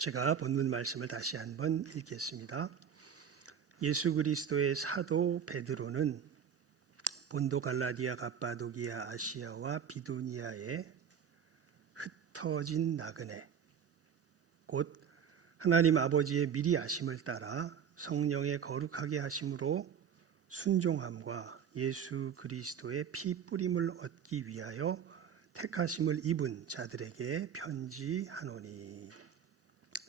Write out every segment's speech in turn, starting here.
제가 본문 말씀을 다시 한번 읽겠습니다. 예수 그리스도의 사도 베드로는 본도 갈라디아 갑바도기아 아시아와 비두니아에 흩어진 나그네 곧 하나님 아버지의 미리 아심을 따라 성령의 거룩하게 하심으로 순종함과 예수 그리스도의 피 뿌림을 얻기 위하여 택하심을 입은 자들에게 편지하노니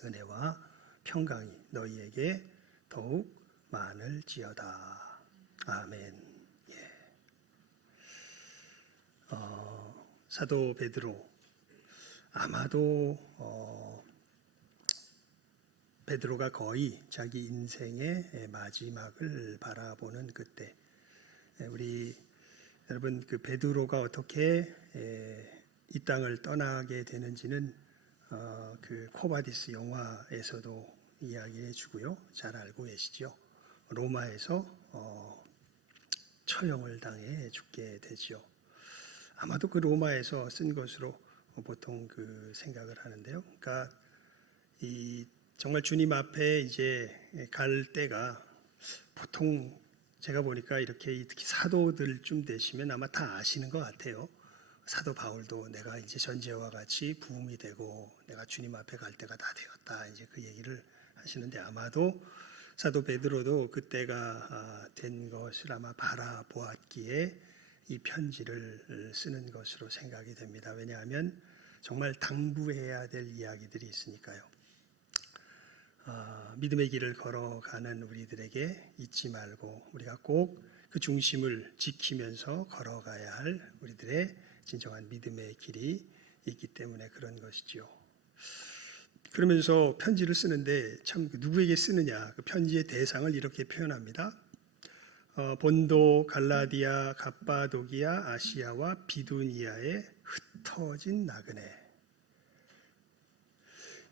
은혜와 평강이 너희에게 더욱 많을지어다. 아멘. 사도 베드로 아마도 베드로가 거의 자기 인생의 마지막을 바라보는 그때 우리 여러분 그 베드로가 어떻게 이 땅을 떠나게 되는지는 그 코바디스 영화에서도 이야기해 주고요. 잘 알고 계시죠. 로마에서 처형을 당해 죽게 되죠. 아마도 그 로마에서 쓴 것으로 보통 그 생각을 하는데요. 그러니까 이 정말 주님 앞에 이제 갈 때가 보통 제가 보니까 이렇게 특히 사도들쯤 되시면 아마 다 아시는 것 같아요. 사도 바울도 내가 이제 전제와 같이 부흥이 되고 내가 주님 앞에 갈 때가 다 되었다 이제 그 얘기를 하시는데 아마도 사도 베드로도 그때가 된 것을 아마 바라보았기에 이 편지를 쓰는 것으로 생각이 됩니다. 왜냐하면 정말 당부해야 될 이야기들이 있으니까요. 믿음의 길을 걸어가는 우리들에게 잊지 말고 우리가 꼭 그 중심을 지키면서 걸어가야 할 우리들의 진정한 믿음의 길이 있기 때문에 그런 것이죠. 그러면서 편지를 쓰는데 참 누구에게 쓰느냐 그 편지의 대상을 이렇게 표현합니다. 본도 갈라디아 갑바도기아 아시아와 비두니아에 흩어진 나그네.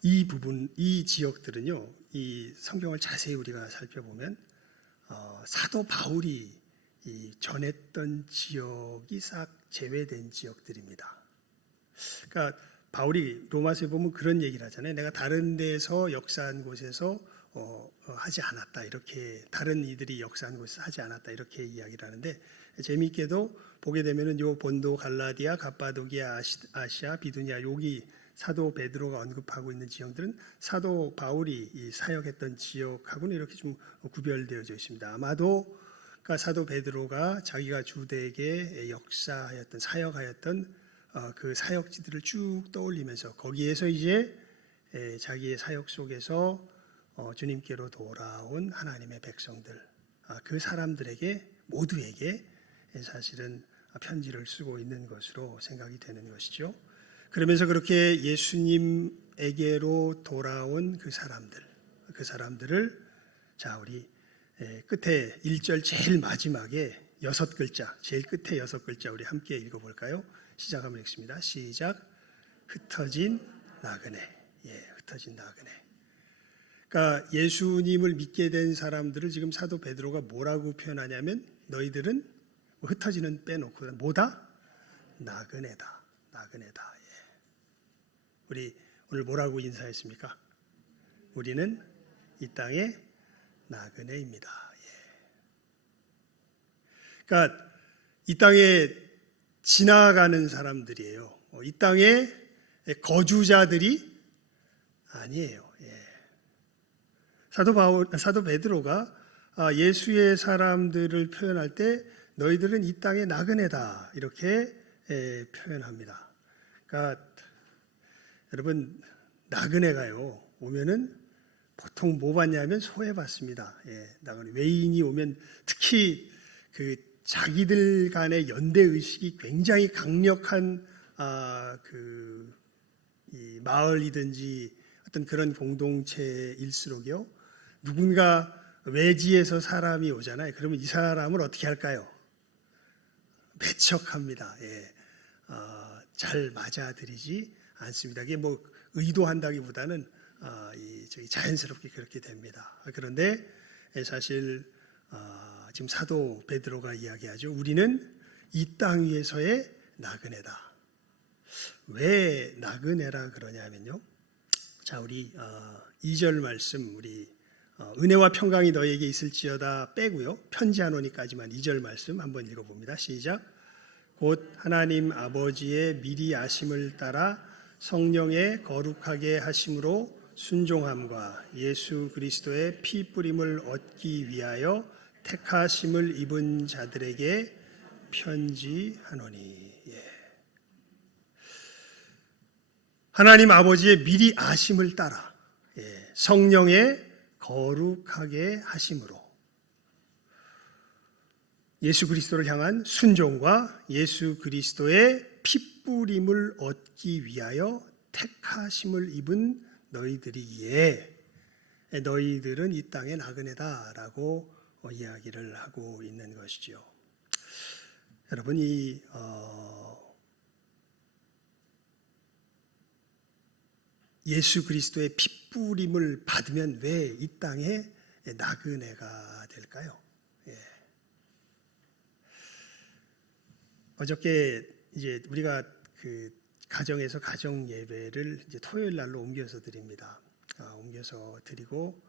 이 부분, 이 지역들은요, 이 성경을 자세히 우리가 살펴보면 사도 바울이 이 전했던 지역이 싹 제외된 지역들입니다. 그러니까 바울이 로마서에 보면 그런 얘기를 하잖아요. 내가 다른 데서 역사한 곳에서 하지 않았다. 이렇게 다른 이들이 역사한 곳에서 하지 않았다. 이렇게 이야기를 하는데 재미있게도 보게 되면은 요 본도 갈라디아 갑바도기아 아시아 비두니아 여기 사도 베드로가 언급하고 있는 지역들은 사도 바울이 이 사역했던 지역하고는 이렇게 좀 구별되어져 있습니다. 아마도 그러니까 사도 베드로가 자기가 주대에게 역사하였던 사역하였던 그 사역지들을 쭉 떠올리면서 거기에서 이제 자기의 사역 속에서 주님께로 돌아온 하나님의 백성들 그 사람들에게 모두에게 사실은 편지를 쓰고 있는 것으로 생각이 되는 것이죠. 그러면서 그렇게 예수님에게로 돌아온 그 사람들을 자 우리 끝에 1절 제일 마지막에 6글자 제일 끝에 6글자 우리 함께 읽어볼까요? 시작 한번 읽습니다. 시작. 흩어진 나그네. 흩어진 나그네. 그러니까 예수님을 믿게 된 사람들을 지금 사도 베드로가 뭐라고 표현하냐면 너희들은 흩어지는 빼놓고 뭐다? 나그네다. 나그네다. 우리 오늘 뭐라고 인사했습니까? 우리는 이 땅의 나그네입니다. 그러니까 이 땅에 지나가는 사람들이에요. 이 땅의 거주자들이 아니에요. 사도 베드로가 예수의 사람들을 표현할 때 너희들은 이 땅의 나그네다 이렇게 표현합니다. 그러니까 여러분 나그네가요 오면은 보통 뭐 받냐면 소외받습니다. 나그네 외인이 오면 특히 그 자기들 간의 연대 의식이 굉장히 강력한 이 마을이든지 어떤 그런 공동체일수록요 누군가 외지에서 사람이 오잖아요. 그러면 이 사람을 어떻게 할까요? 배척합니다. 잘 맞아들이지 않습니다. 이게 뭐 의도한다기보다는 자연스럽게 그렇게 됩니다. 그런데 사실 지금 사도 베드로가 이야기하죠. 우리는 이 땅 위에서의 나그네다. 왜 나그네라 그러냐면요. 자, 우리 2절 말씀 우리 은혜와 평강이 너에게 있을지어다 빼고요. 편지하노니까지만 2절 말씀 한번 읽어봅니다. 시작. 곧 하나님 아버지의 미리 아심을 따라 성령의 거룩하게 하심으로 순종함과 예수 그리스도의 피 뿌림을 얻기 위하여 택하심을 입은 자들에게 편지하노니. 하나님 아버지의 미리 아심을 따라 성령의 거룩하게 하심으로 예수 그리스도를 향한 순종과 예수 그리스도의 핏뿌림을 얻기 위하여 택하심을 입은 너희들이기에 너희들은 이 땅의 나그네다라고 이야기를 하고 있는 것이죠. 여러분, 이 예수 그리스도의 핏뿌림을 받으면 왜 이 땅에 나그네가 될까요? 어저께 이제 우리가 그 가정에서 가정 예배를 이제 토요일 날로 옮겨서 드립니다. 옮겨서 드리고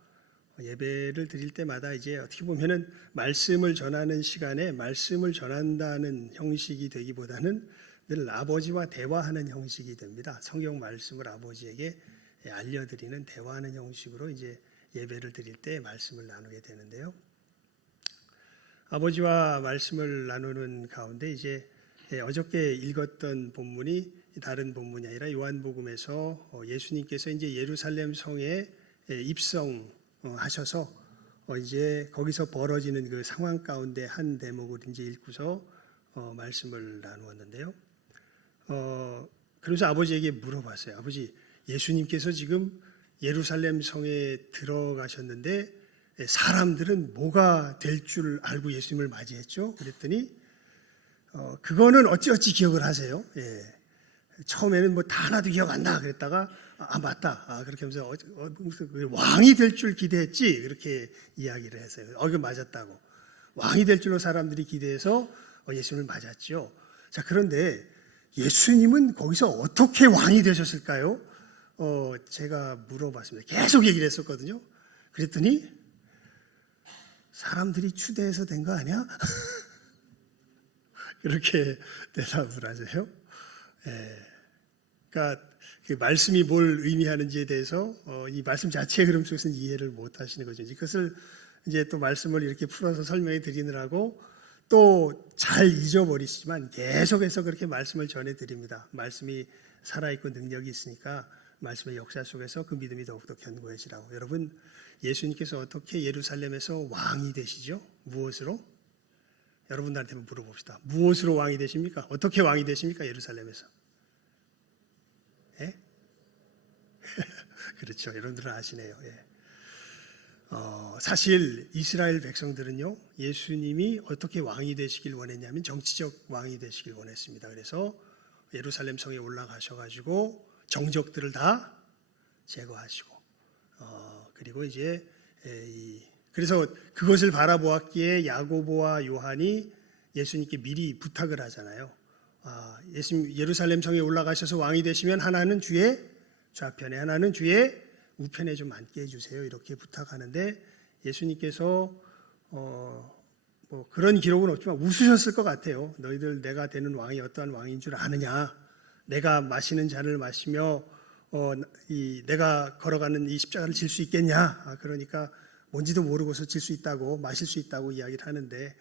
예배를 드릴 때마다 이제 어떻게 보면은 말씀을 전하는 시간에 말씀을 전한다는 형식이 되기보다는 늘 아버지와 대화하는 형식이 됩니다. 성경 말씀을 아버지에게 알려드리는 대화하는 형식으로 이제 예배를 드릴 때 말씀을 나누게 되는데요. 아버지와 말씀을 나누는 가운데 이제 어저께 읽었던 본문이 다른 본문이 아니라 요한복음에서 예수님께서 이제 예루살렘 성에 입성하셔서 이제 거기서 벌어지는 그 상황 가운데 한 대목을 이제 읽고서 말씀을 나누었는데요. 그래서 아버지에게 물어봤어요. 아버지, 예수님께서 지금 예루살렘 성에 들어가셨는데 사람들은 뭐가 될 줄 알고 예수님을 맞이했죠? 그랬더니 그거는 어찌어찌 기억을 하세요? 처음에는 뭐 다 하나도 기억 안 나 그랬다가 맞다 그렇게 하면서 왕이 될 줄 기대했지 그렇게 이야기를 했어요. 이거 맞았다고. 왕이 될 줄로 사람들이 기대해서 예수님을 맞았죠. 자, 그런데 예수님은 거기서 어떻게 왕이 되셨을까요? 제가 물어봤습니다. 계속 얘기를 했었거든요. 그랬더니 사람들이 추대해서 된 거 아니야? 그렇게 대답을 하세요. 그러니까 그 말씀이 뭘 의미하는지에 대해서 이 말씀 자체의 흐름 속에서는 이해를 못 하시는 거죠. 그것을 이제 또 말씀을 이렇게 풀어서 설명해 드리느라고 또 잘 잊어버리시지만 계속해서 그렇게 말씀을 전해 드립니다. 말씀이 살아있고 능력이 있으니까 말씀의 역사 속에서 그 믿음이 더욱더 견고해지라고. 여러분, 예수님께서 어떻게 예루살렘에서 왕이 되시죠? 무엇으로? 여러분들한테 한번 물어봅시다. 무엇으로 왕이 되십니까? 어떻게 왕이 되십니까? 예루살렘에서. 예? 그렇죠. 여러분들은 아시네요. 예. 사실 이스라엘 백성들은요, 예수님이 어떻게 왕이 되시길 원했냐면 정치적 왕이 되시길 원했습니다. 그래서 예루살렘 성에 올라가셔가지고 정적들을 다 제거하시고, 그리고 이제 그래서 그것을 바라보았기에 야고보와 요한이 예수님께 미리 부탁을 하잖아요. 예수님 예루살렘 성에 올라가셔서 왕이 되시면 하나는 주의 좌편에 하나는 주의 우편에 좀 앉게 해주세요. 이렇게 부탁하는데 예수님께서 뭐 그런 기록은 없지만 웃으셨을 것 같아요. 너희들 내가 되는 왕이 어떠한 왕인 줄 아느냐? 내가 마시는 잔을 마시며 내가 걸어가는 이 십자가를 질 수 있겠냐? 그러니까 뭔지도 모르고서 질 수 있다고 마실 수 있다고 이야기를 하는데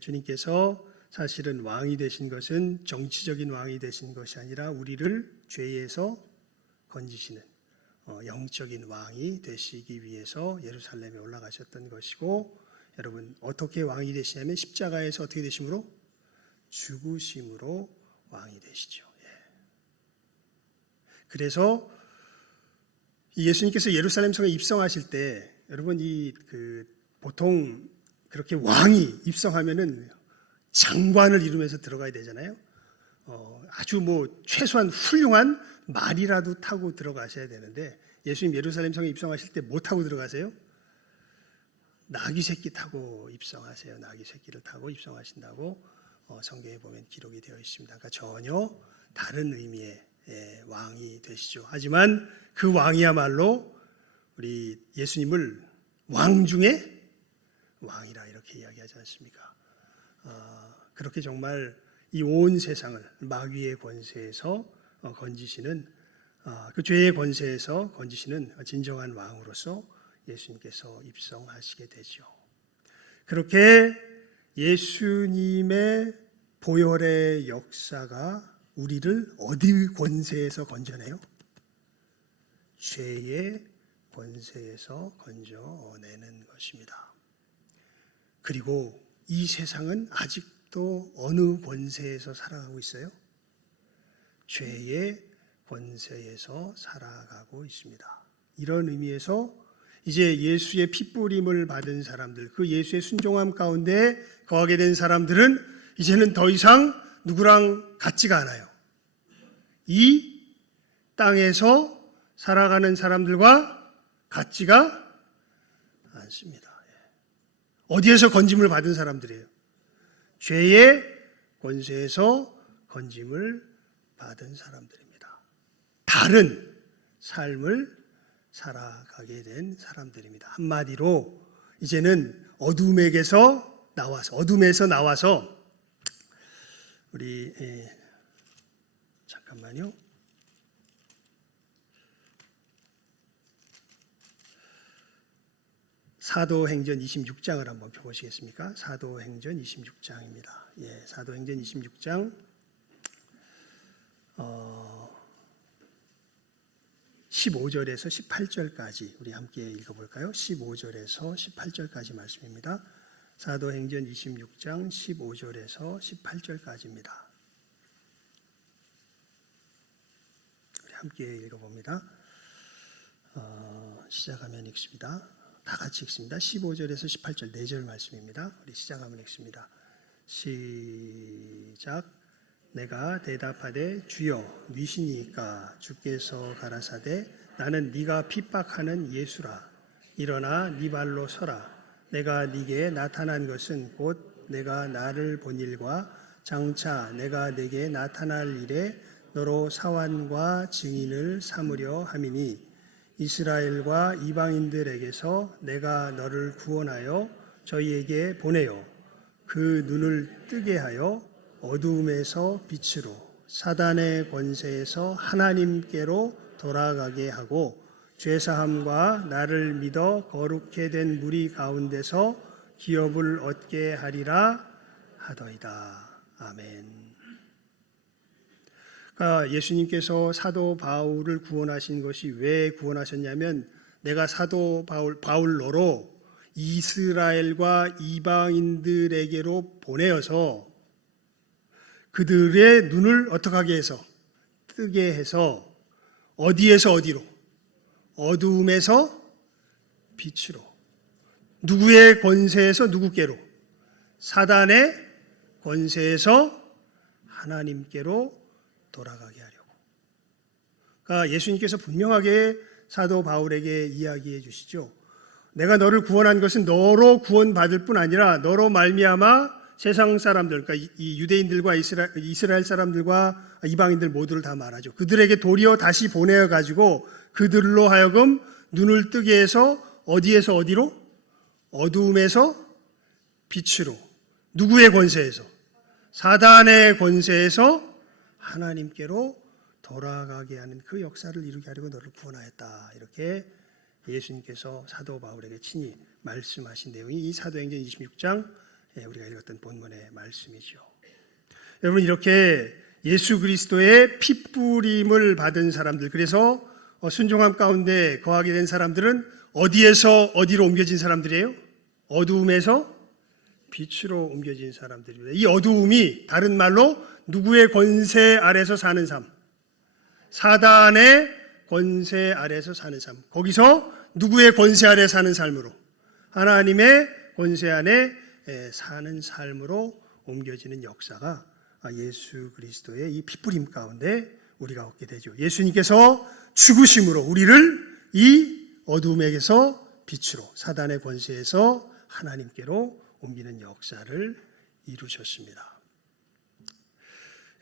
주님께서 사실은 왕이 되신 것은 정치적인 왕이 되신 것이 아니라 우리를 죄에서 건지시는 영적인 왕이 되시기 위해서 예루살렘에 올라가셨던 것이고, 여러분 어떻게 왕이 되시냐면 십자가에서 어떻게 되심으로? 죽으심으로 왕이 되시죠. 그래서 예수님께서 예루살렘 성에 입성하실 때 여러분 보통 그렇게 왕이 입성하면은 장관을 이루면서 들어가야 되잖아요. 아주 뭐 최소한 훌륭한 말이라도 타고 들어가셔야 되는데 예수님 예루살렘 성에 입성하실 때 뭐 타고 들어가세요? 나귀 새끼 타고 입성하세요. 나귀 새끼를 타고 입성하신다고 성경에 보면 기록이 되어 있습니다. 그러니까 전혀 다른 의미의 왕이 되시죠. 하지만 그 왕이야말로 우리 예수님을 왕 중에 왕이라 이렇게 이야기하지 않습니까? 그렇게 정말 이 온 세상을 마귀의 권세에서 건지시는 그 죄의 권세에서 건지시는 진정한 왕으로서 예수님께서 입성하시게 되죠. 그렇게 예수님의 보혈의 역사가 우리를 어디 권세에서 건져내요? 죄의 권세에서 건져내는 것입니다. 그리고 이 세상은 아직도 어느 권세에서 살아가고 있어요? 죄의 권세에서 살아가고 있습니다. 이런 의미에서 이제 예수의 핏부림을 받은 사람들, 그 예수의 순종함 가운데 거하게 된 사람들은 이제는 더 이상 누구랑 같지가 않아요. 이 땅에서 살아가는 사람들과 같지가 않습니다. 어디에서 건짐을 받은 사람들이에요? 죄의 권세에서 건짐을 받은 사람들입니다. 다른 삶을 살아가게 된 사람들입니다. 한마디로 이제는 어둠에서 나와서 우리 잠깐만요. 사도행전 26장을 한번 펴보시겠습니까? 사도행전 26장입니다. 사도행전 26장 15절에서 18절까지 우리 함께 읽어볼까요? 15절에서 18절까지 말씀입니다. 사도행전 26장 15절에서 18절까지입니다. 우리 함께 읽어봅니다. 시작하면 읽습니다. 다 같이 읽습니다. 15절에서 18절 4절 말씀입니다. 우리 시작하면 읽습니다. 시작. 내가 대답하되 주여 니시니까 주께서 가라사대 나는 네가 핍박하는 예수라. 일어나 네 발로 서라. 내가 네게 나타난 것은 곧 내가 나를 본 일과 장차 내가 네게 나타날 일에 너로 사환과 증인을 삼으려 함이니 이스라엘과 이방인들에게서 내가 너를 구원하여 저희에게 보내어 그 눈을 뜨게 하여 어두움에서 빛으로 사단의 권세에서 하나님께로 돌아가게 하고 죄사함과 나를 믿어 거룩해 된 무리 가운데서 기업을 얻게 하리라 하더이다. 아멘. 그러니까 예수님께서 사도 바울을 구원하신 것이 왜 구원하셨냐면 내가 사도 바울로로 이스라엘과 이방인들에게로 보내어서 그들의 눈을 어떻게 하게 해서 뜨게 해서 어디에서 어디로? 어두움에서 빛으로. 누구의 권세에서 누구께로? 사단의 권세에서 하나님께로 돌아가게 하려고. 그러니까 예수님께서 분명하게 사도 바울에게 이야기해 주시죠. 내가 너를 구원한 것은 너로 구원받을 뿐 아니라 너로 말미암아 세상 사람들, 그러니까 이 유대인들과 이스라엘 사람들과 이방인들 모두를 다 말하죠. 그들에게 도리어 다시 보내어 가지고 그들로 하여금 눈을 뜨게 해서 어디에서 어디로? 어두움에서 빛으로. 누구의 권세에서? 사단의 권세에서 하나님께로 돌아가게 하는 그 역사를 이루게 하려고 너를 구원하였다. 이렇게 예수님께서 사도 바울에게 친히 말씀하신 내용이 이 사도행전 26장 우리가 읽었던 본문의 말씀이죠. 여러분 이렇게 예수 그리스도의 핏부림을 받은 사람들, 그래서 순종함 가운데 거하게 된 사람들은 어디에서 어디로 옮겨진 사람들이에요? 어두움에서 빛으로 옮겨진 사람들입니다. 이 어두움이 다른 말로 누구의 권세 아래서 사는 삶? 사단의 권세 아래서 사는 삶. 거기서 누구의 권세 아래 사는 삶으로? 하나님의 권세 안에 사는 삶으로 옮겨지는 역사가 예수 그리스도의 이 핏부림 가운데 우리가 얻게 되죠. 예수님께서 죽으심으로 우리를 이 어두움에게서 빛으로, 사단의 권세에서 하나님께로 옮기는 역사를 이루셨습니다.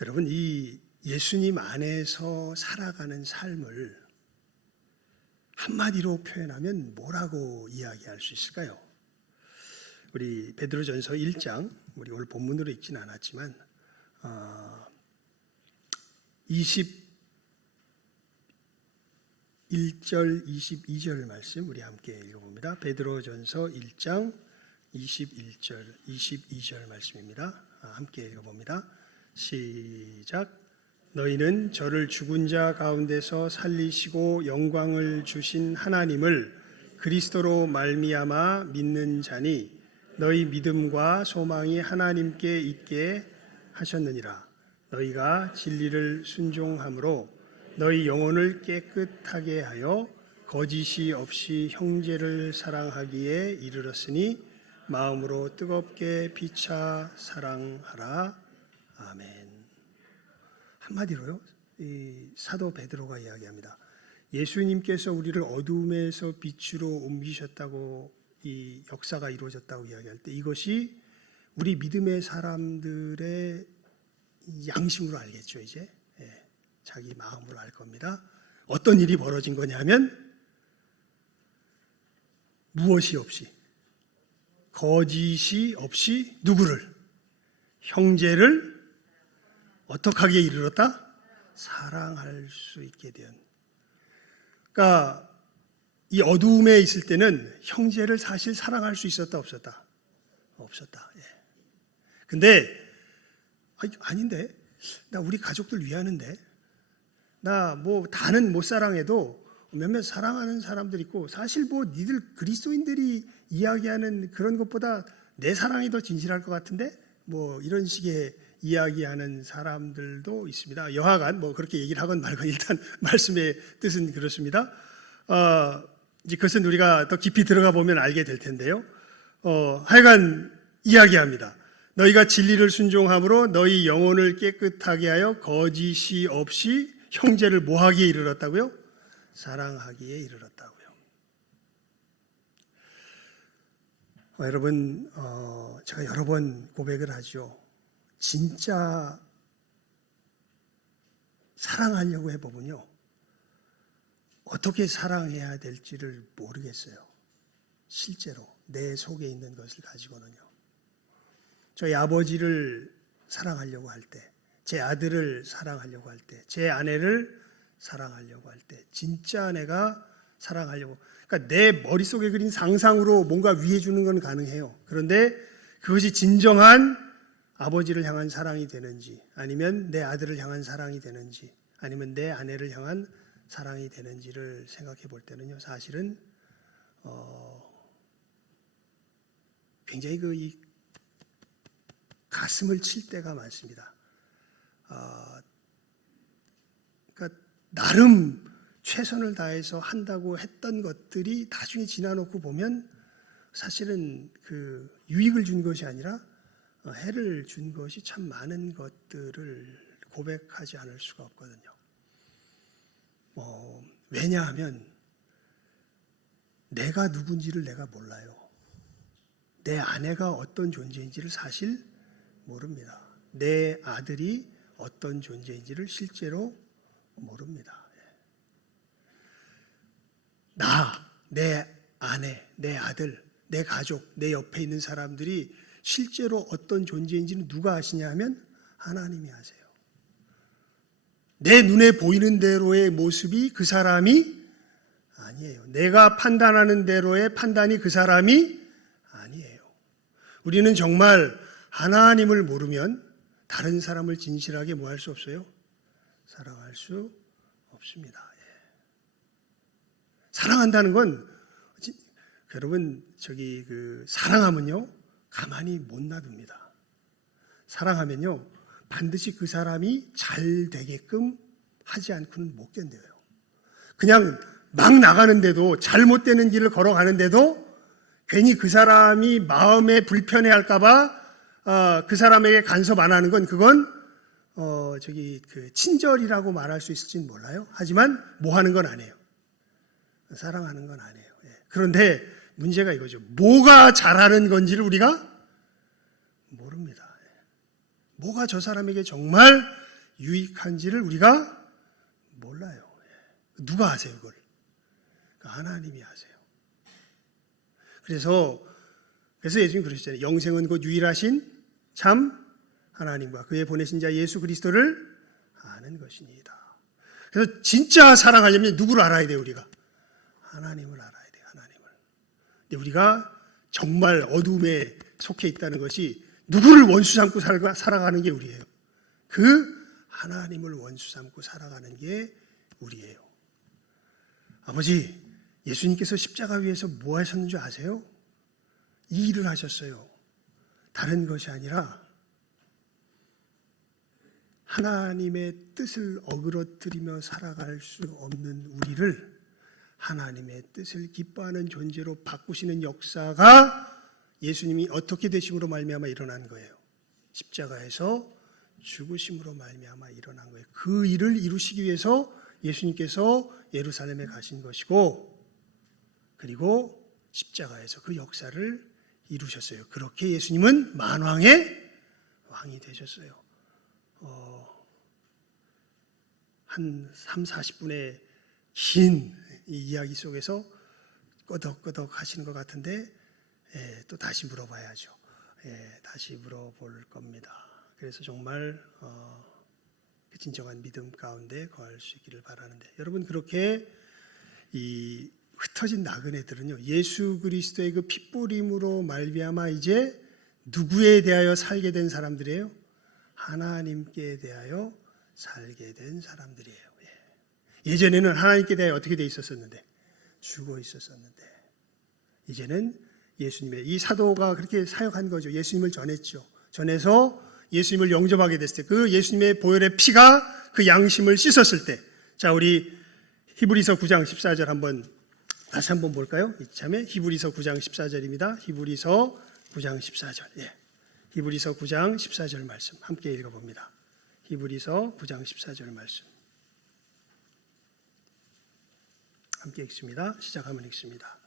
여러분 이 예수님 안에서 살아가는 삶을 한마디로 표현하면 뭐라고 이야기할 수 있을까요? 우리 베드로전서 1장, 우리 오늘 본문으로 읽지는 않았지만 21절, 22절 말씀 우리 함께 읽어봅니다. 베드로전서 1장 21절, 22절 말씀입니다. 함께 읽어봅니다. 시작. 너희는 저를 죽은 자 가운데서 살리시고 영광을 주신 하나님을 그리스도로 말미암아 믿는 자니 너희 믿음과 소망이 하나님께 있게 하셨느니라. 너희가 진리를 순종함으로 너희 영혼을 깨끗하게 하여 거짓이 없이 형제를 사랑하기에 이르렀으니 마음으로 뜨겁게 피차 사랑하라. 아멘. 한마디로요, 이 사도 베드로가 이야기합니다. 예수님께서 우리를 어둠에서 빛으로 옮기셨다고, 이 역사가 이루어졌다고 이야기할 때 이것이 우리 믿음의 사람들의 양심으로 알겠죠. 이제 자기 마음으로 알 겁니다. 어떤 일이 벌어진 거냐면 무엇이 없이, 거짓이 없이 누구를, 형제를 어떻게 하기에 이르렀다? 사랑할 수 있게 된. 그러니까 이 어두움에 있을 때는 형제를 사실 사랑할 수 있었다 없었다? 없었다. 근데 아닌데, 나 우리 가족들 위하는데, 나 뭐 다는 못 사랑해도 몇몇 사랑하는 사람들 있고, 사실 뭐 니들 그리스도인들이 이야기하는 그런 것보다 내 사랑이 더 진실할 것 같은데, 뭐 이런 식의 이야기하는 사람들도 있습니다. 여하간 뭐 그렇게 얘기를 하건 말건 일단 말씀의 뜻은 그렇습니다. 이제 그것은 우리가 더 깊이 들어가 보면 알게 될 텐데요. 하여간 이야기합니다. 너희가 진리를 순종함으로 너희 영혼을 깨끗하게 하여 거짓이 없이 형제를 뭐하기에 이르렀다고요? 사랑하기에 이르렀다고요. 여러분, 제가 여러 번 고백을 하죠. 진짜 사랑하려고 해보면요, 어떻게 사랑해야 될지를 모르겠어요. 실제로 내 속에 있는 것을 가지고는요. 저희 아버지를 사랑하려고 할 때, 제 아들을 사랑하려고 할 때, 제 아내를 사랑하려고 할 때, 진짜 내가 사랑하려고, 그러니까 내 머릿속에 그린 상상으로 뭔가 위해 주는 건 가능해요. 그런데 그것이 진정한 아버지를 향한 사랑이 되는지, 아니면 내 아들을 향한 사랑이 되는지, 아니면 내 아내를 향한 사랑이 되는지를 생각해 볼 때는요, 사실은 굉장히 이 가슴을 칠 때가 많습니다. 그러니까 나름 최선을 다해서 한다고 했던 것들이 나중에 지나놓고 보면 사실은 그 유익을 준 것이 아니라 해를 준 것이 참 많은 것들을 고백하지 않을 수가 없거든요. 왜냐하면 내가 누군지를 내가 몰라요. 내 아내가 어떤 존재인지를 사실 모릅니다. 내 아들이 어떤 존재인지를 실제로 모릅니다. 내 아내, 내 아들, 내 가족, 내 옆에 있는 사람들이 실제로 어떤 존재인지는 누가 아시냐 하면 하나님이 아세요. 내 눈에 보이는 대로의 모습이 그 사람이 아니에요. 내가 판단하는 대로의 판단이 그 사람이 아니에요. 우리는 정말 하나님을 모르면 다른 사람을 진실하게 뭐 할 수 없어요? 사랑할 수 없습니다. 사랑한다는 건 여러분 사랑하면요 가만히 못 놔둡니다. 사랑하면요 반드시 그 사람이 잘 되게끔 하지 않고는 못 견뎌요. 그냥 막 나가는데도, 잘못되는 길을 걸어가는데도 괜히 그 사람이 마음에 불편해할까봐 그 사람에게 간섭 안 하는 건, 그건 친절이라고 말할 수 있을지는 몰라요. 하지만 뭐 하는 건 아니에요. 사랑하는 건 아니에요. 그런데 문제가 이거죠. 뭐가 잘하는 건지를 우리가 모릅니다. 뭐가 저 사람에게 정말 유익한지를 우리가 몰라요. 누가 아세요, 그걸? 하나님이 아세요. 그래서 예수님 그러시잖아요. 영생은 곧 유일하신 참 하나님과 그의 보내신 자 예수 그리스도를 아는 것이니이다. 그래서 진짜 사랑하려면 누구를 알아야 돼요, 우리가? 하나님을 알아야 돼요, 하나님을. 근데 우리가 정말 어둠에 속해 있다는 것이 누구를 원수 삼고 살아가는 게 우리예요. 그 하나님을 원수 삼고 살아가는 게 우리예요. 아버지, 예수님께서 십자가 위에서 뭐 하셨는 줄 아세요? 이 일을 하셨어요. 다른 것이 아니라 하나님의 뜻을 어그러뜨리며 살아갈 수 없는 우리를 하나님의 뜻을 기뻐하는 존재로 바꾸시는 역사가 예수님이 어떻게 되심으로 말미암아 일어난 거예요. 십자가에서 죽으심으로 말미암아 일어난 거예요. 그 일을 이루시기 위해서 예수님께서 예루살렘에 가신 것이고, 그리고 십자가에서 그 역사를 이루셨어요. 그렇게 예수님은 만왕의 왕이 되셨어요. 한 3, 40분의 긴 이야기 속에서 끄덕끄덕 하시는 것 같은데, 또 다시 물어봐야죠. 다시 물어볼 겁니다. 그래서 정말 진정한 믿음 가운데 거할 수 있기를 바라는데, 여러분, 그렇게 이 흩어진 나그네들은요, 예수 그리스도의 그 핏부림으로 말미암아 이제 누구에 대하여 살게 된 사람들이에요? 하나님께 대하여 살게 된 사람들이에요. 예전에는 하나님께 대하여 어떻게 돼 있었었는데? 죽어 있었었는데, 이제는 예수님의, 이 사도가 그렇게 사역한 거죠. 예수님을 전했죠. 전해서 예수님을 영접하게 됐을 때, 그 예수님의 보혈의 피가 그 양심을 씻었을 때, 자, 우리 히브리서 9장 14절 다시 한번 볼까요? 이참에 히브리서 9장 14절입니다. 히브리서 9장 14절. 히브리서 9장 14절 말씀 함께 읽어봅니다. 히브리서 9장 14절 말씀 함께 읽습니다. 시작하면 읽습니다.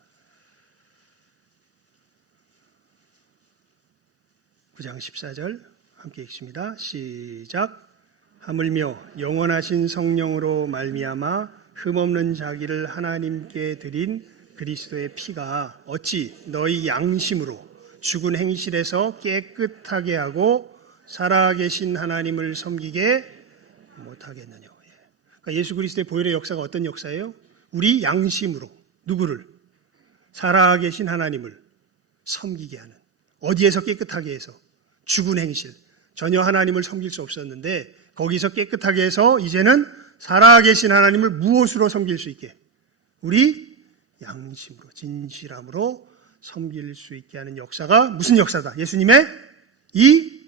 9장 14절 함께 읽습니다. 시작. 하물며 영원하신 성령으로 말미암아 흠없는 자기를 하나님께 드린 그리스도의 피가 어찌 너희 양심으로 죽은 행실에서 깨끗하게 하고 살아계신 하나님을 섬기게 못하겠느냐. 그러니까 예수 그리스도의 보혈의 역사가 어떤 역사예요? 우리 양심으로 누구를? 살아계신 하나님을 섬기게 하는. 어디에서 깨끗하게 해서? 죽은 행실. 전혀 하나님을 섬길 수 없었는데 거기서 깨끗하게 해서 이제는 살아계신 하나님을 무엇으로 섬길 수 있게? 우리 양심으로, 진실함으로 섬길 수 있게 하는 역사가 무슨 역사다? 예수님의 이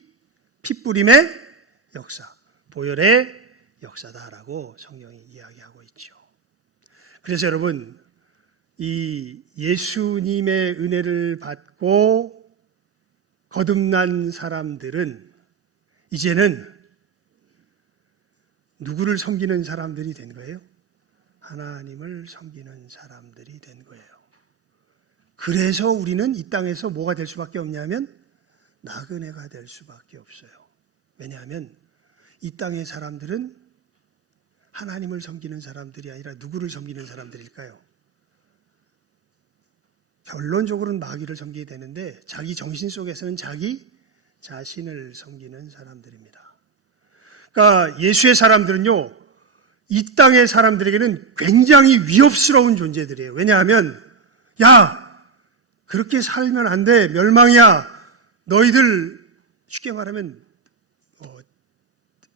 핏부림의 역사, 보혈의 역사다라고 성경이 이야기하고 있죠. 그래서 여러분, 이 예수님의 은혜를 받고 거듭난 사람들은 이제는 누구를 섬기는 사람들이 된 거예요? 하나님을 섬기는 사람들이 된 거예요. 그래서 우리는 이 땅에서 뭐가 될 수밖에 없냐면 나그네가 될 수밖에 없어요. 왜냐하면 이 땅의 사람들은 하나님을 섬기는 사람들이 아니라 누구를 섬기는 사람들일까요? 결론적으로는 마귀를 섬기게 되는데 자기 정신 속에서는 자기 자신을 섬기는 사람들입니다. 그러니까 예수의 사람들은요, 이 땅의 사람들에게는 굉장히 위협스러운 존재들이에요. 왜냐하면 야, 그렇게 살면 안 돼, 멸망이야. 너희들, 쉽게 말하면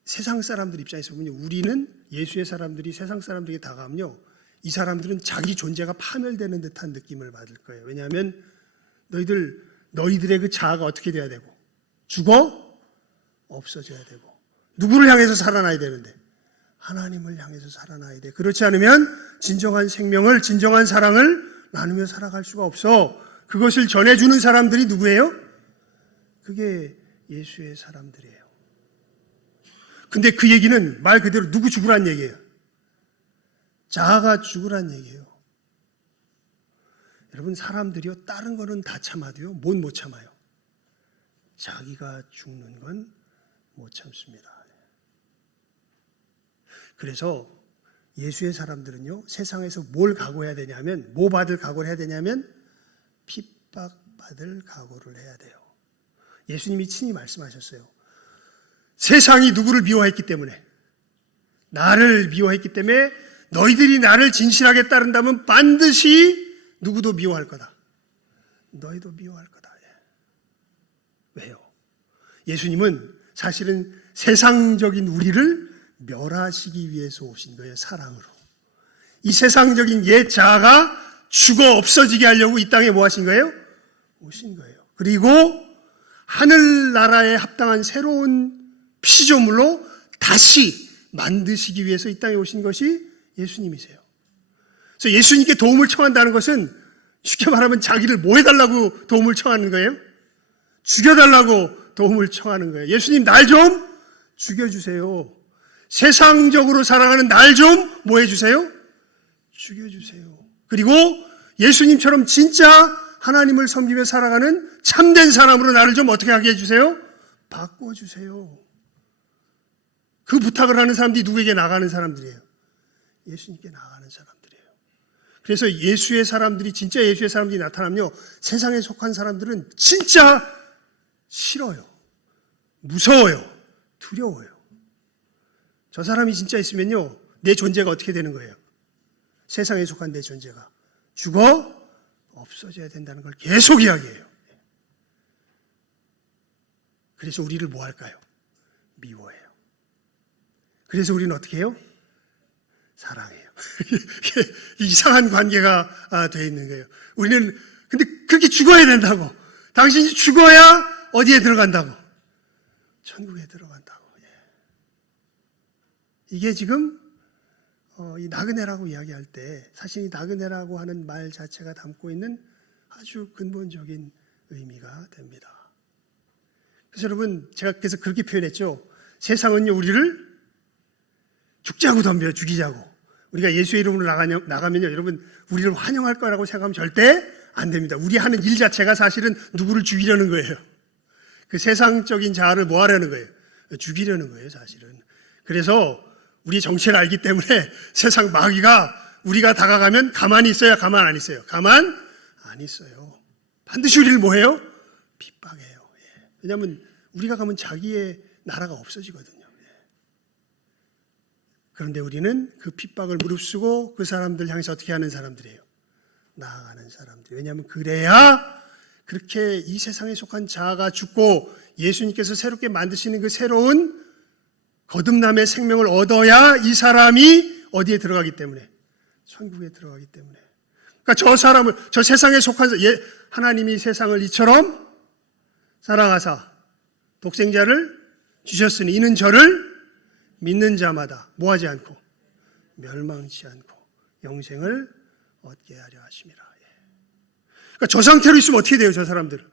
세상 사람들 입장에서 보면 우리는 예수의 사람들이 세상 사람들에게 다가오면요, 이 사람들은 자기 존재가 파멸되는 듯한 느낌을 받을 거예요. 왜냐하면 너희들의 그 자아가 어떻게 돼야 되고, 죽어? 없어져야 되고, 누구를 향해서 살아나야 되는데? 하나님을 향해서 살아나야 돼. 그렇지 않으면 진정한 생명을, 진정한 사랑을 나누며 살아갈 수가 없어. 그것을 전해주는 사람들이 누구예요? 그게 예수의 사람들이에요. 근데 그 얘기는 말 그대로 누구 죽으란 얘기예요? 자아가 죽으란 얘기예요. 여러분, 사람들이요, 다른 거는 다 참아도요, 뭔 못 참아요? 자기가 죽는 건 못 참습니다. 그래서 예수의 사람들은요, 세상에서 뭘 각오해야 되냐면, 뭐 받을 각오를 해야 되냐면 핍박받을 각오를 해야 돼요. 예수님이 친히 말씀하셨어요. 세상이 누구를 미워했기 때문에, 나를 미워했기 때문에 너희들이 나를 진실하게 따른다면 반드시 누구도 미워할 거다. 너희도 미워할 거다. 왜요? 예수님은 사실은 세상적인 우리를 멸하시기 위해서 오신 거예요. 사랑으로. 이 세상적인 옛 자아가 죽어 없어지게 하려고 이 땅에 뭐 하신 거예요? 오신 거예요. 그리고 하늘나라에 합당한 새로운 피조물로 다시 만드시기 위해서 이 땅에 오신 것이 예수님이세요. 그래서 예수님께 도움을 청한다는 것은 쉽게 말하면 자기를 뭐 해달라고 도움을 청하는 거예요? 죽여달라고 도움을 청하는 거예요. 예수님, 날 좀 죽여주세요. 세상적으로 살아가는 날 좀 뭐 해주세요? 죽여주세요. 그리고 예수님처럼 진짜 하나님을 섬기며 살아가는 참된 사람으로 나를 좀 어떻게 하게 해주세요? 바꿔주세요. 그 부탁을 하는 사람들이 누구에게 나가는 사람들이에요? 예수님께 나가는 사람들이에요. 그래서 예수의 사람들이, 진짜 예수의 사람들이 나타나면요, 세상에 속한 사람들은 진짜 싫어요. 무서워요. 두려워요. 저 사람이 진짜 있으면요, 내 존재가 어떻게 되는 거예요? 세상에 속한 내 존재가 죽어 없어져야 된다는 걸 계속 이야기해요. 그래서 우리를 뭐 할까요? 미워해요. 그래서 우리는 어떻게 해요? 사랑해요. 이상한 관계가 돼 있는 거예요. 우리는 근데 그렇게 죽어야 된다고. 당신이 죽어야 어디에 들어간다고? 천국에 들어간다고. 이게 지금 이 나그네라고 이야기할 때 사실 이 나그네라고 하는 말 자체가 담고 있는 아주 근본적인 의미가 됩니다. 그래서 여러분, 제가 그래서 그렇게 표현했죠. 세상은요, 우리를 죽자고 덤벼요. 죽이자고. 우리가 예수의 이름으로 나가면요, 여러분, 우리를 환영할 거라고 생각하면 절대 안 됩니다. 우리 하는 일 자체가 사실은 누구를 죽이려는 거예요. 그 세상적인 자아를 뭐 하려는 거예요? 죽이려는 거예요, 사실은. 그래서 우리 정체를 알기 때문에 세상 마귀가 우리가 다가가면 가만히 있어야 가만 안 있어요. 가만 안 있어요. 반드시 우리를 뭐 해요? 핍박해요. 왜냐하면 우리가 가면 자기의 나라가 없어지거든요. 그런데 우리는 그 핍박을 무릅쓰고 그 사람들 향해서 어떻게 하는 사람들이에요? 나아가는 사람들. 왜냐하면 그래야 그렇게 이 세상에 속한 자아가 죽고 예수님께서 새롭게 만드시는 그 새로운 거듭남의 생명을 얻어야 이 사람이 어디에 들어가기 때문에? 천국에 들어가기 때문에. 그러니까 저 사람을, 저 세상에 속한, 하나님이 세상을 이처럼 사랑하사 독생자를 주셨으니 이는 저를 믿는 자마다 뭐 하지 않고 멸망치 않고 영생을 얻게 하려 하심이라. 그러니까 저 상태로 있으면 어떻게 돼요, 저 사람들?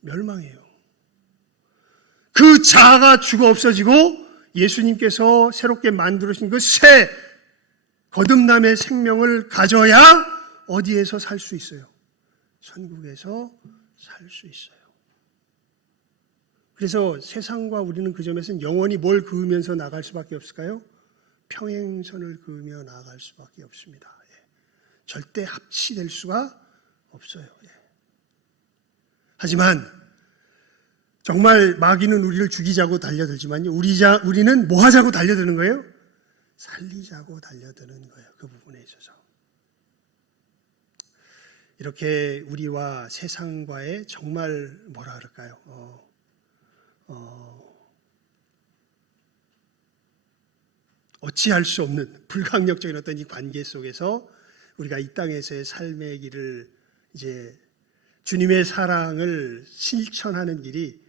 멸망해요. 그 자아가 죽어 없어지고 예수님께서 새롭게 만들어주신 그 새 거듭남의 생명을 가져야 어디에서 살 수 있어요? 천국에서 살 수 있어요. 그래서 세상과 우리는 그 점에서는 영원히 뭘 그으면서 나갈 수밖에 없을까요? 평행선을 그으며 나아갈 수밖에 없습니다. 절대 합치될 수가 없어요. 하지만 정말 마귀는 우리를 죽이자고 달려들지만요, 우리는 뭐 하자고 달려드는 거예요? 살리자고 달려드는 거예요. 그 부분에 있어서. 이렇게 우리와 세상과의 정말 뭐라 그럴까요? 어찌할 수 없는 불강력적인 어떤 이 관계 속에서 우리가 이 땅에서의 삶의 길을 이제 주님의 사랑을 실천하는 길이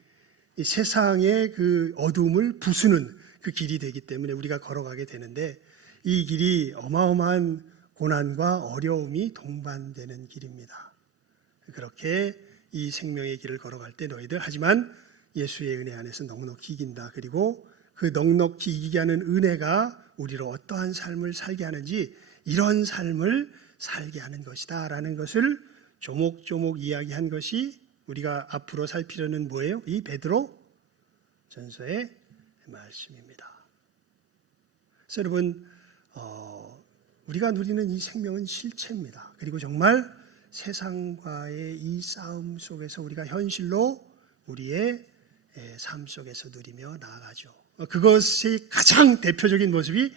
이 세상의 그 어둠을 부수는 그 길이 되기 때문에 우리가 걸어가게 되는데, 이 길이 어마어마한 고난과 어려움이 동반되는 길입니다. 그렇게 이 생명의 길을 걸어갈 때 너희들 하지만 예수의 은혜 안에서 넉넉히 이긴다. 그리고 그 넉넉히 이기게 하는 은혜가 우리로 어떠한 삶을 살게 하는지, 이런 삶을 살게 하는 것이다 라는 것을 조목조목 이야기한 것이 우리가 앞으로 살피려는 뭐예요? 이 베드로 전서의 말씀입니다. 그래서 여러분 우리가 누리는 이 생명은 실체입니다. 그리고 정말 세상과의 이 싸움 속에서 우리가 현실로 우리의 삶 속에서 누리며 나아가죠. 그것이 가장 대표적인 모습이,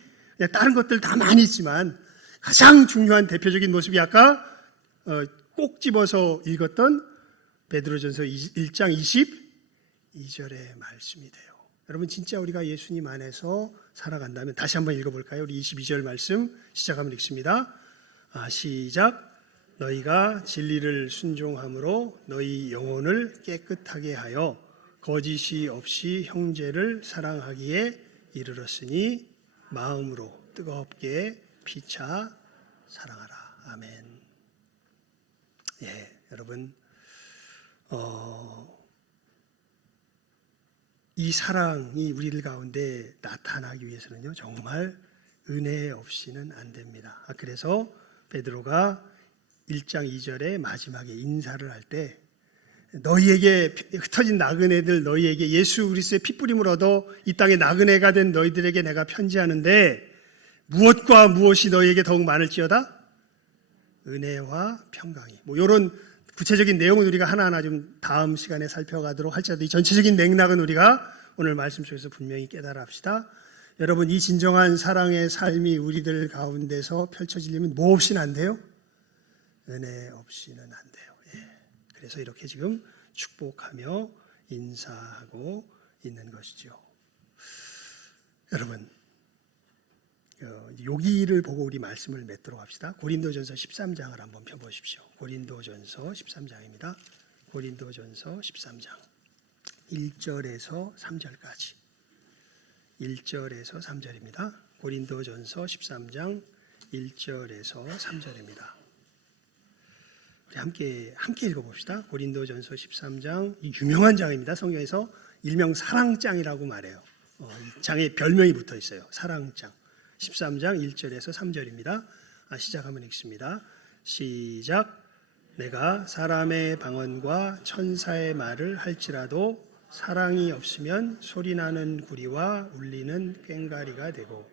다른 것들 다 많이 있지만 가장 중요한 대표적인 모습이 아까 꼭 집어서 읽었던 베드로전서 1장 22절의 말씀이 돼요. 여러분 진짜 우리가 예수님 안에서 살아간다면 다시 한번 읽어볼까요? 우리 22절 말씀 시작하면 읽습니다. 시작. 너희가 진리를 순종함으로 너희 영혼을 깨끗하게 하여 거짓이 없이 형제를 사랑하기에 이르렀으니 마음으로 뜨겁게 피차 사랑하라. 아멘. 여러분 이 사랑이 우리들 가운데 나타나기 위해서는요 정말 은혜 없이는 안 됩니다. 그래서 베드로가 1장 2절에 마지막에 인사를 할 때 너희에게 흩어진 나그네들, 너희에게 예수 그리스도의 핏부림을 얻어 이 땅에 나그네가 된 너희들에게 내가 편지하는데 무엇과 무엇이 너희에게 더욱 많을지어다? 은혜와 평강이. 이런 구체적인 내용은 우리가 하나하나 좀 다음 시간에 살펴가도록 할지라도 이 전체적인 맥락은 우리가 오늘 말씀 속에서 분명히 깨달아 합시다. 여러분 이 진정한 사랑의 삶이 우리들 가운데서 펼쳐지려면 뭐 없이는 안 돼요? 은혜 없이는 안 돼요. 그래서 이렇게 지금 축복하며 인사하고 있는 것이죠. 여러분 여기를 보고 우리 말씀을 맺도록 합시다. 고린도전서 13장을 한번 펴보십시오. 고린도전서 13장입니다. 고린도전서 13장 1절에서 3절까지 1절에서 3절입니다. 고린도전서 13장 1절에서 3절입니다. 우리 함께 읽어봅시다. 고린도전서 13장, 이 유명한 장입니다. 성경에서 일명 사랑장이라고 말해요. 이 장에 별명이 붙어 있어요. 사랑장. 13장 1절에서 3절입니다. 시작하면 읽습니다. 시작. 내가 사람의 방언과 천사의 말을 할지라도 사랑이 없으면 소리나는 구리와 울리는 꽹과리가 되고,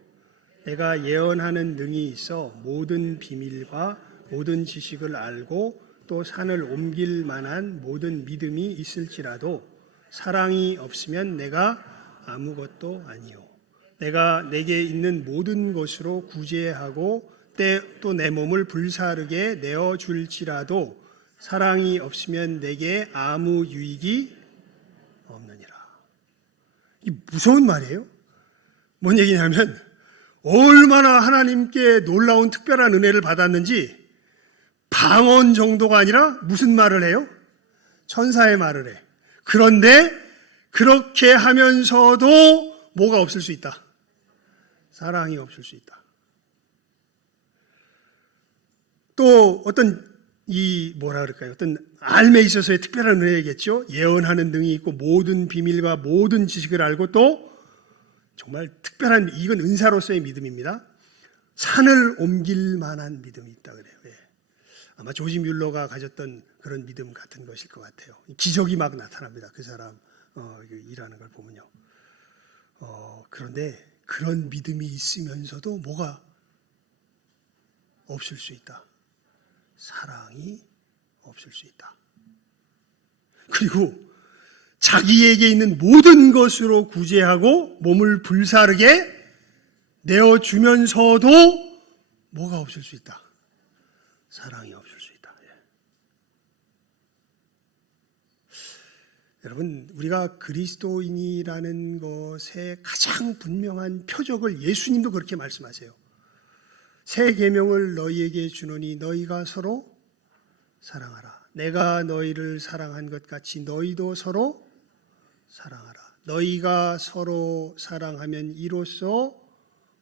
내가 예언하는 능이 있어 모든 비밀과 모든 지식을 알고 또 산을 옮길 만한 모든 믿음이 있을지라도 사랑이 없으면 내가 아무것도 아니요. 내가 내게 있는 모든 것으로 구제하고 또 내 몸을 불사르게 내어줄지라도 사랑이 없으면 내게 아무 유익이 없느니라. 이 무서운 말이에요. 뭔 얘기냐면 얼마나 하나님께 놀라운 특별한 은혜를 받았는지 방언 정도가 아니라 무슨 말을 해요? 천사의 말을 해. 그런데 그렇게 하면서도 뭐가 없을 수 있다? 사랑이 없을 수 있다. 또 어떤 어떤 삶에 있어서의 특별한 은혜겠죠. 예언하는 능이 있고 모든 비밀과 모든 지식을 알고 또 정말 특별한, 이건 은사로서의 믿음입니다. 산을 옮길 만한 믿음이 있다 그래요. 아마 조지 뮬러가 가졌던 그런 믿음 같은 것일 것 같아요. 기적이 막 나타납니다. 그 사람 일하는 걸 보면요. 그런데 그런 믿음이 있으면서도 뭐가 없을 수 있다? 사랑이 없을 수 있다. 그리고 자기에게 있는 모든 것으로 구제하고 몸을 불사르게 내어주면서도 뭐가 없을 수 있다? 사랑이 없을 수 있다. 여러분 우리가 그리스도인이라는 것의 가장 분명한 표적을 예수님도 그렇게 말씀하세요. 새 계명을 너희에게 주노니 너희가 서로 사랑하라. 내가 너희를 사랑한 것 같이 너희도 서로 사랑하라. 너희가 서로 사랑하면 이로써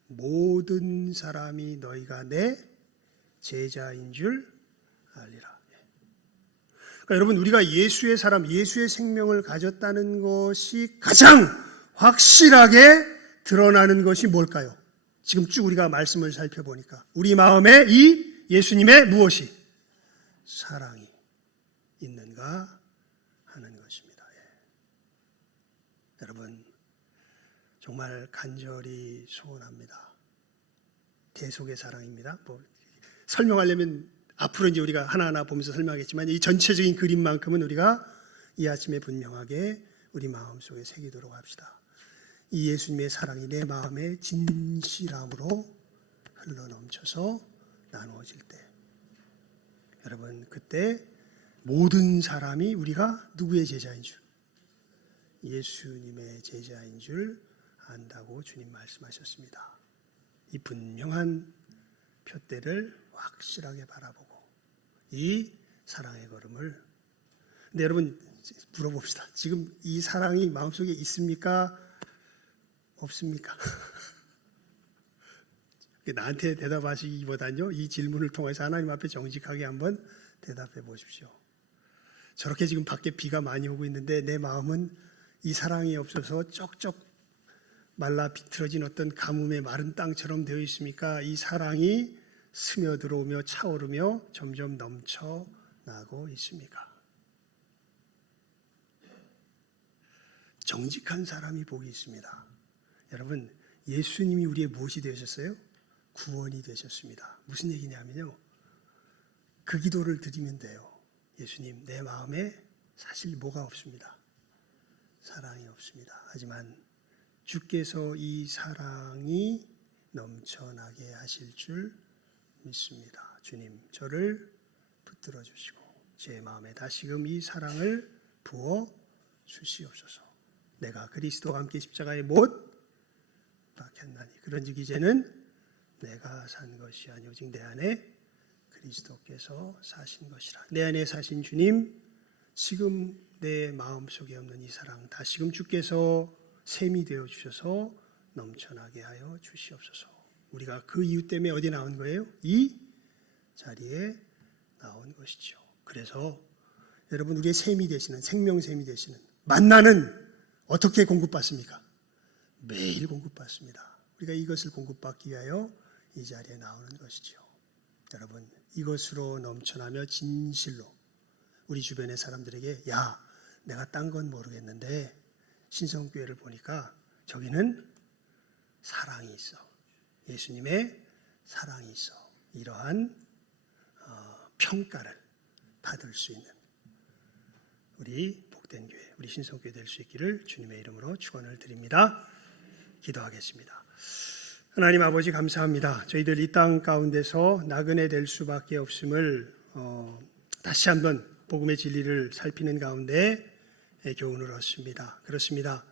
모든 사람이 너희가 내 제자인 줄 알리라. 그러니까 여러분 우리가 예수의 사람, 예수의 생명을 가졌다는 것이 가장 확실하게 드러나는 것이 뭘까요? 지금 쭉 우리가 말씀을 살펴보니까 우리 마음에 이 예수님의 무엇이? 사랑이 있는가 하는 것입니다. 여러분 정말 간절히 소원합니다. 계속의 사랑입니다. 설명하려면 앞으로 이제 우리가 하나하나 보면서 설명하겠지만 이 전체적인 그림만큼은 우리가 이 아침에 분명하게 우리 마음속에 새기도록 합시다. 이 예수님의 사랑이 내 마음에 진실함으로 흘러넘쳐서 나누어질 때, 여러분, 그때 모든 사람이 우리가 누구의 제자인 줄, 예수님의 제자인 줄 안다고 주님 말씀하셨습니다. 이 분명한 표대를 확실하게 바라보고 이 사랑의 걸음을, 근데 여러분 물어봅시다. 지금 이 사랑이 마음속에 있습니까? 없습니까? 나한테 대답하시기보다는요, 이 질문을 통해서 하나님 앞에 정직하게 한번 대답해 보십시오. 저렇게 지금 밖에 비가 많이 오고 있는데 내 마음은 이 사랑이 없어서 쩍쩍 말라 비틀어진 어떤 가뭄의 마른 땅처럼 되어 있습니까? 이 사랑이 스며들어오며 차오르며 점점 넘쳐나고 있습니까? 정직한 사람이 복이 있습니다. 여러분, 예수님이 우리의 무엇이 되셨어요? 구원이 되셨습니다. 무슨 얘기냐면요, 그 기도를 드리면 돼요. 예수님, 내 마음에 사실 뭐가 없습니다. 사랑이 없습니다. 하지만 주께서 이 사랑이 넘쳐나게 하실 줄 믿습니다. 주님, 저를 붙들어 주시고 제 마음에 다시금 이 사랑을 부어 주시옵소서. 내가 그리스도와 함께 십자가에 못 박혔나니 그런즉 이제는 내가 산 것이 아니 오직 내 안에 그리스도께서 사신 것이라. 내 안에 사신 주님, 지금 내 마음속에 없는 이 사랑 다시금 주께서 샘이 되어 주셔서 넘쳐나게 하여 주시옵소서. 우리가 그 이유 때문에 어디 나온 거예요? 이 자리에 나온 것이죠. 그래서 여러분, 우리의 샘이 되시는, 생명샘이 되시는 만나는 어떻게 공급받습니까? 매일 공급받습니다. 우리가 이것을 공급받기 위하여 이 자리에 나오는 것이죠. 여러분, 이것으로 넘쳐나며 진실로 우리 주변의 사람들에게, 야, 내가 딴 건 모르겠는데 신성교회를 보니까 저기는 사랑이 있어, 예수님의 사랑이 있어, 이러한 평가를 받을 수 있는 우리 복된 교회, 우리 신성교회 될 수 있기를 주님의 이름으로 축원을 드립니다. 기도하겠습니다. 하나님 아버지, 감사합니다. 저희들 이 땅 가운데서 나그네 될 수밖에 없음을 다시 한번 복음의 진리를 살피는 가운데 교훈을 얻습니다. 그렇습니다.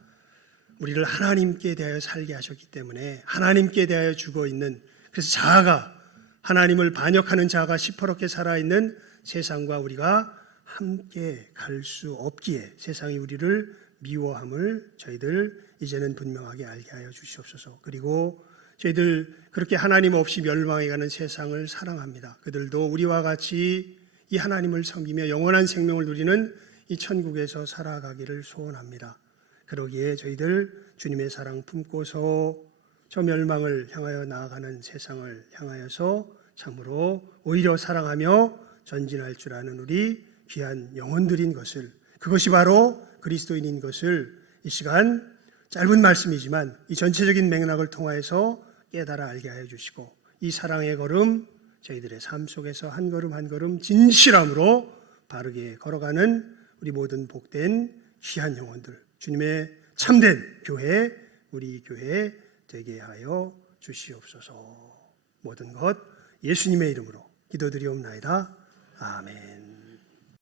우리를 하나님께 대하여 살게 하셨기 때문에 하나님께 대하여 죽어있는, 그래서 자아가, 하나님을 반역하는 자아가 시퍼렇게 살아있는 세상과 우리가 함께 갈 수 없기에 세상이 우리를 미워함을 저희들 이제는 분명하게 알게 하여 주시옵소서. 그리고 저희들 그렇게 하나님 없이 멸망해가는 세상을 사랑합니다. 그들도 우리와 같이 이 하나님을 섬기며 영원한 생명을 누리는 이 천국에서 살아가기를 소원합니다. 그러기에 저희들 주님의 사랑 품고서 저 멸망을 향하여 나아가는 세상을 향하여서 참으로 오히려 사랑하며 전진할 줄 아는 우리 귀한 영혼들인 것을, 그것이 바로 그리스도인인 것을 이 시간 짧은 말씀이지만 이 전체적인 맥락을 통하여서 깨달아 알게 하여 주시고, 이 사랑의 걸음 저희들의 삶 속에서 한 걸음 한 걸음 진실함으로 바르게 걸어가는 우리 모든 복된 귀한 영혼들, 주님의 참된 교회, 우리 교회 되게 하여 주시옵소서. 모든 것 예수님의 이름으로 기도드리옵나이다. 아멘.